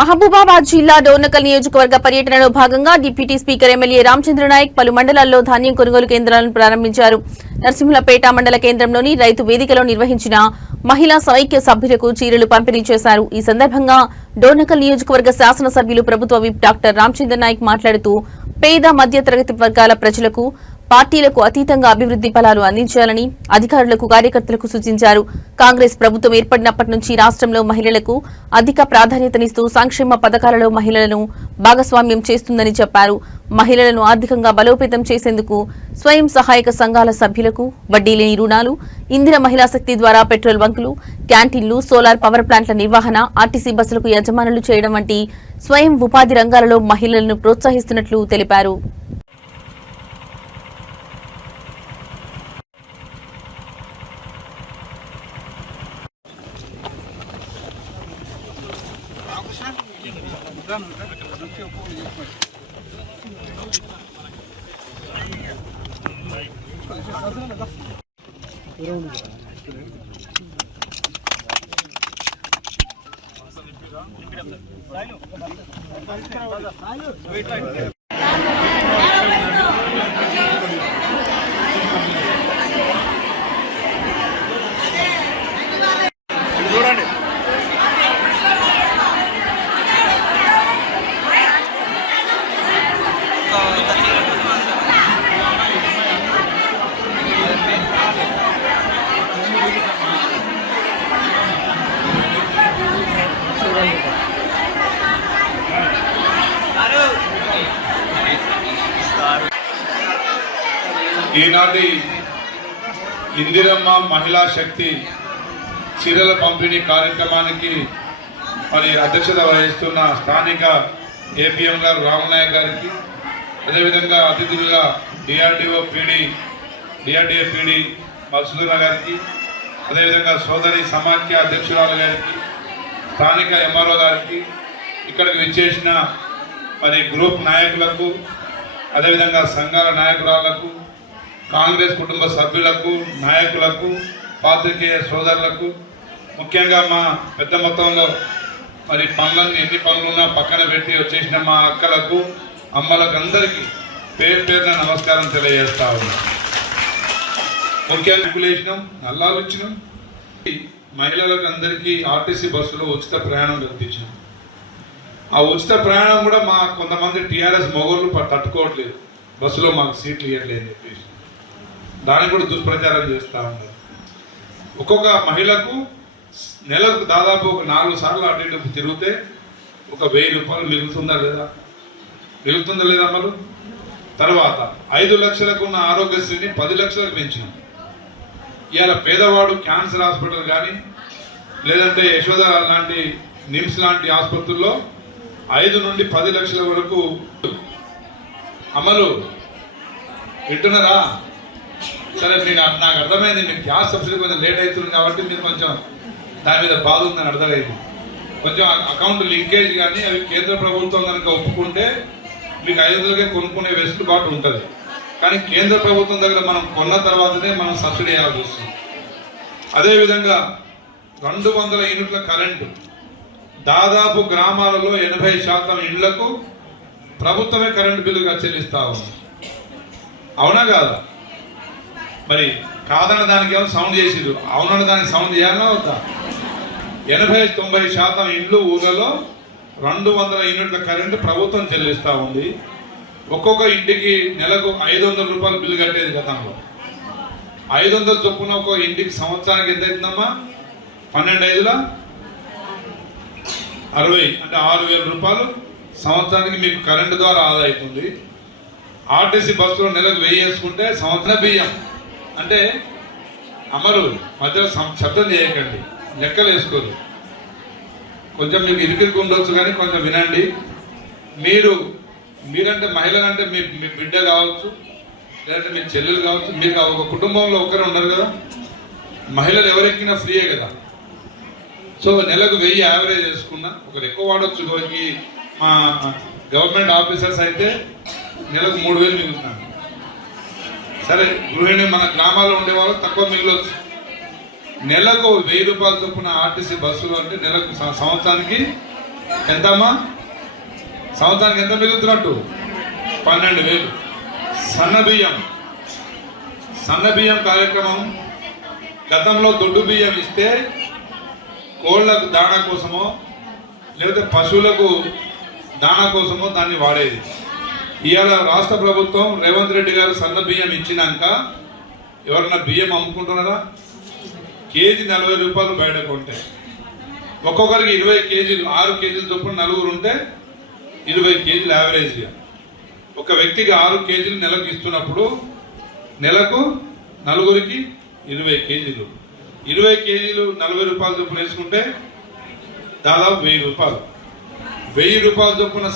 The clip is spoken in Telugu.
మహబూబాబాద్ జిల్లా డోర్నకల్ నియోజకవర్గ పర్యటనలో భాగంగా deputy speaker MLA Ramachandra Naik పలు మండలాల్లో ధాన్యం కొనుగోలు కేంద్రాలను ప్రారంభించారు. నరసింహులపేట మండల కేంద్రంలోని రైతు వేదికలో నిర్వహించిన మహిళా సమైక్య సభ్యులకు చీరలు పంపిణీ చేశారు. ఈ సందర్భంగా డోర్నకల్ నియోజకవర్గ శాసనసభ్యులు ప్రభుత్వ విప్ డాక్టర్ రామచంద్ర నాయక్ మాట్లాడుతూ పేద మధ్య తరగతి వర్గాల ప్రజలకు పార్టీలకు అతీతంగా అభివృద్ది ఫలాలు అందించాలని అధికారులకు కార్యకర్తలకు సూచించారు. కాంగ్రెస్ ప్రభుత్వం ఏర్పడినప్పటి నుంచి రాష్ట్రంలో మహిళలకు అధిక ప్రాధాన్యతనిస్తూ సంక్షేమ పథకాలలో మహిళలను భాగస్వామ్యం చేస్తుందని చెప్పారు. మహిళలను ఆర్థికంగా బలోపేతం చేసేందుకు స్వయం సహాయక సంఘాల సభ్యులకు వడ్డీ లేని రుణాలు, ఇందిర మహిళా శక్తి ద్వారా పెట్రోల్ బంకులు, క్యాంటీన్లు, సోలార్ పవర్ ప్లాంట్ల నిర్వహణ, ఆర్టీసీ బస్సులకు యజమానులు చేయడం వంటి స్వయం ఉపాధి రంగాలలో మహిళలను ప్రోత్సహిస్తున్నట్లు తెలిపారు. ఈనాటి ఇందిరమ్మ మహిళా శక్తి చీరల పంపిణీ కార్యక్రమానికి మరి అధ్యక్షత వహిస్తున్న స్థానిక ఏపీఎం గారు రామనాయక్ గారికి, అదేవిధంగా అతిథులుగా డిఆర్డీఏ పీడీ మధుసూదన గారికి, అదేవిధంగా సోదరి సమాఖ్య అధ్యక్షురాలు గారికి, స్థానిక ఎంఆర్ఓ గారికి, ఇక్కడికి విచ్చేసిన మరి గ్రూప్ నాయకులకు, అదేవిధంగా సంఘాల నాయకురాళ్లకు, కాంగ్రెస్ కుటుంబ సభ్యులకు, నాయకులకు, పాత్రికేయ సోదరులకు, ముఖ్యంగా మా పెద్ద మొత్తంలో మరి ఎన్ని పనులున్నా పక్కన పెట్టి వచ్చేసిన మా అక్కలకు, అమ్మలకు అందరికీ పేరు పేరున నమస్కారం తెలియజేస్తా ఉన్నాం. ముఖ్యంగా వేసినాం, నల్లాలు ఇచ్చినాం. మహిళలకు అందరికీ ఆర్టీసీ బస్సులో ఉచిత ప్రయాణం కల్పించాం. ఆ ఉచిత ప్రయాణం కూడా మా కొంతమంది టీఆర్ఎస్ మొగోళ్ళు తట్టుకోవట్లేదు, బస్సులో మాకు సీట్లు ఇవ్వట్లేదు అని చెప్పేసి దానికి కూడా దుష్ప్రచారం చేస్తూ ఉన్నారు. ఒక్కొక్క మహిళకు నెలకు దాదాపు ఒక 4 సార్లు అటు ఇటు తిరిగితే ఒక 1000 రూపాయలు మిగులుతుందా లేదా మరి. తర్వాత 5 లక్షలకు ఉన్న ఆరోగ్యశ్రీని 10 లక్షలకు పెంచినాం. ఇవాళ పేదవాడు క్యాన్సర్ హాస్పిటల్ కానీ లేదంటే యశోద లాంటి నిమ్స్ లాంటి ఆసుపత్రుల్లో 5 నుండి 10 లక్షల వరకు అమలు వింటున్నారా? సరే, నాకు అర్థమైంది, మీకు గ్యాస్ సబ్సిడీ కొంచెం లేట్ అవుతుంది కాబట్టి మీరు కొంచెం దాని మీద బాధ ఉందని అర్థమైంది. కొంచెం అకౌంట్ లింకేజ్ కానీ అవి కేంద్ర ప్రభుత్వం కనుక ఒప్పుకుంటే మీకు 500కే కొనుక్కునే వెసులుబాటు ఉంటుంది. కానీ కేంద్ర ప్రభుత్వం దగ్గర మనం కొన్న తర్వాతనే మనం సబ్సిడీ వేయాల్సి వస్తుంది. అదేవిధంగా 200 యూనిట్ల కరెంటు దాదాపు గ్రామాలలో 80% ఇళ్లకు ప్రభుత్వమే కరెంటు బిల్లుగా చెల్లిస్తా ఉంది. అవునా కాదా? మరి కాదన్న దానికి ఏమో సౌండ్ చేసిరు, అవునన్న దానికి సౌండ్ చేయాలన్నా వద్దా? 80-90% ఇండ్లు ఊళ్ళలో 200 యూనిట్ల కరెంటు ప్రభుత్వం చెల్లిస్తూ ఉంది. ఒక్కొక్క ఇంటికి నెలకు 500 రూపాయలు బిల్లు కట్టేది గతంలో. 500 చొప్పున ఒక ఇంటికి సంవత్సరానికి ఎంత అవుతుందమ్మా? 12×5 60, అంటే 6000 రూపాయలు సంవత్సరానికి మీకు కరెంటు ద్వారా ఆదా అవుతుంది. ఆర్టీసీ బస్సులో నెలకు 1000 వేసుకుంటే సంవత్సరం బియ్యం అంటే అమలు మధ్యలో శబ్దం చేయకండి, లెక్కలు వేసుకోరు. కొంచెం మీకు ఇరుకిరికి ఉండొచ్చు కానీ కొంచెం వినండి. మీరంటే మహిళలంటే మీ బిడ్డ కావచ్చు, లేదంటే మీ చెల్లెలు కావచ్చు, మీరు ఒక కుటుంబంలో ఒకరు ఉన్నారు కదా. మహిళలు ఎవరెక్కినా ఫ్రీయే కదా. సో నెలకు 1000 యావరేజ్ వేసుకున్నా, ఒకరు ఎక్కువ వాడచ్చు. మా గవర్నమెంట్ ఆఫీసర్స్ అయితే నెలకు 3000 మిగులుతున్నాను. సరే, గృహిణి మన గ్రామాల్లో ఉండే వాళ్ళు తక్కువ మిగిలొచ్చు. నెలకు 1000 రూపాయల చొప్పున ఆర్టీసీ బస్సులు అంటే నెలకు సంవత్సరానికి ఎంతమ్మా? సంవత్సరానికి ఎంత మిగులుతున్నట్టు? 12,000. సన్న బియ్యం కార్యక్రమం గతంలో దొడ్డు బియ్యం ఇస్తే కోళ్లకు దాణా కోసమో లేకపోతే పశువులకు దాణా కోసమో దాన్ని వాడేది. ఇవాళ రాష్ట్ర ప్రభుత్వం రేవంత్ రెడ్డి గారు సన్న బియ్యం ఇచ్చినాక ఎవరన్నా బియ్యం అమ్ముకుంటున్నారా? కేజీ 40 రూపాయలు బయట కొంటే ఒక్కొక్కరికి 20 కేజీలు 6 కేజీలు చొప్పున నలుగురు ఉంటే 20 కేజీలు యావరేజ్గా ఒక వ్యక్తికి 6 కేజీలు నెలకు ఇస్తున్నప్పుడు నెలకు నలుగురికి 20 కేజీలు 20 కేజీలు 40 రూపాయలు చొప్పున వేసుకుంటే దాదాపు 1000 రూపాయలు. 1000 రూపాయల చొప్పున